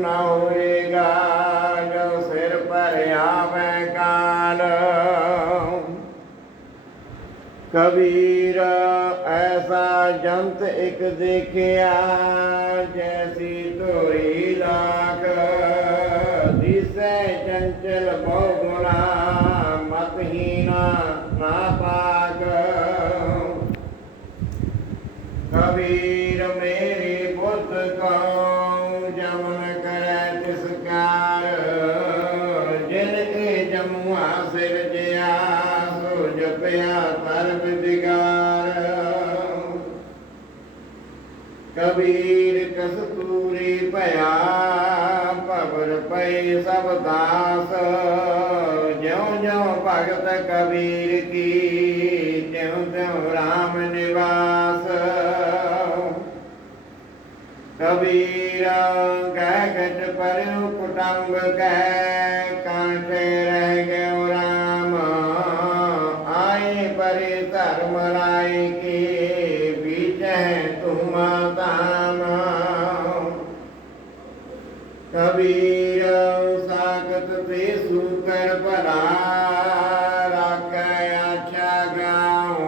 ਨਾ ਹੋਏਗਾ ਜੋ ਸਿਰ ਪਰ ਆਵੇ ਕਾਲ। ਕਬੀਰ ਐਸਾ ਜੰਤ ਇੱਕ ਦੇਖਿਆ ਜੈਸੀ ਤੋਰੀ ਕਬੀਰ ਕਸਤੂਰੀ ਭਇਆ, ਭਵਰ ਪਈ ਸਭ ਦਾਸ। ਜਿਉ ਜਿਉ ਭਗਤ ਕਬੀਰ ਕੀ, ਤਿਉ ਤਿਉ ਰਾਮ ਨਿਵਾਸ। ਕਬੀਰ ਕਹਿ ਗਟ ਕੁਟੰਬ ਕਹਿ ਕਾਂਠੇ ਤੇ ਸੂਕਰ ਭਲਾ ਰਾਖੈ ਆਛਾ ਗਾਉ।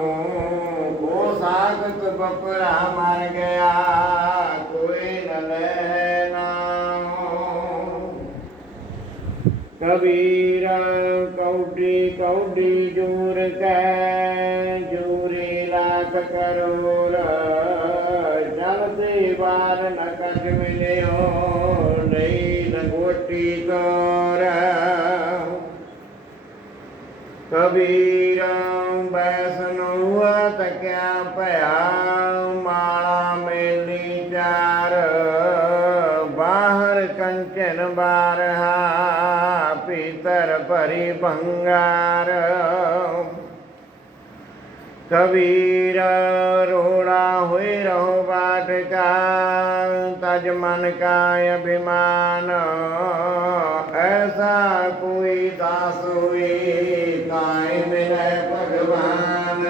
ਉਹ ਸਾਖਤ ਬਪਰਾ ਮਰ ਗਿਆ, ਕੋਈ ਨ ਲੈ ਨਾਉ। ਕਬੀਰ ਕੌਡੀ ਕੌਡੀ ਜੂਰ ਕੈ, ਜੂਰੀ ਲਾਖ ਕਰੋੜ ਜਲ ਦੇ ਵਾਰ ਨ ਕਜ ਮਿਲਿਓ, ਨਹੀਂ ਨ ਗੋਟੀ ਤੋਰ ਕਬੀਰ ਬੈਸਨੂ ਤਕਿਆ ਭਇਆ, ਮਾਲਾ ਮੇਲੀ ਚਾਰ, ਬਾਹਰ ਕੰਚਨ ਬਾਰਹਾ, ਪੀਤਰ ਭਰੀ ਭੰਗਾਰ। ਕਬੀਰ, ਰੋੜਾ ਹੋਏ ਰਹੋ ਬਾਟ ਕਾ ਤਜ ਮਨ ਕਾ ਅਭਿਮਾਨ। ਐਸਾ ਕੋਈ ਦਾਸ ਹੋਈ ਕਾਇਮ ਹੈ ਭਗਵਾਨ।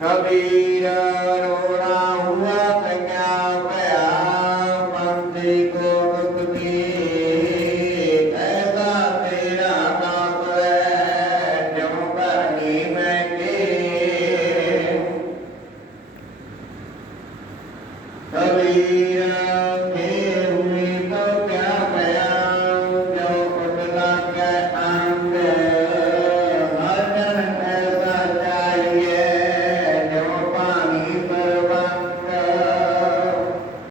ਕਬੀਰ ਰੋਣਾ ਹੁਆ ਕੰਗਾ ਭਇਆ, ਮੰਦੇ ਕੋ ਮੁਕਤੀ ਐਦਾ ਤੇਰਾ ਨਾਮ ਲੈ, ਜਿਉ ਕਰਨੀ ਮੈਂ ਕੇ। ਕਬੀਰ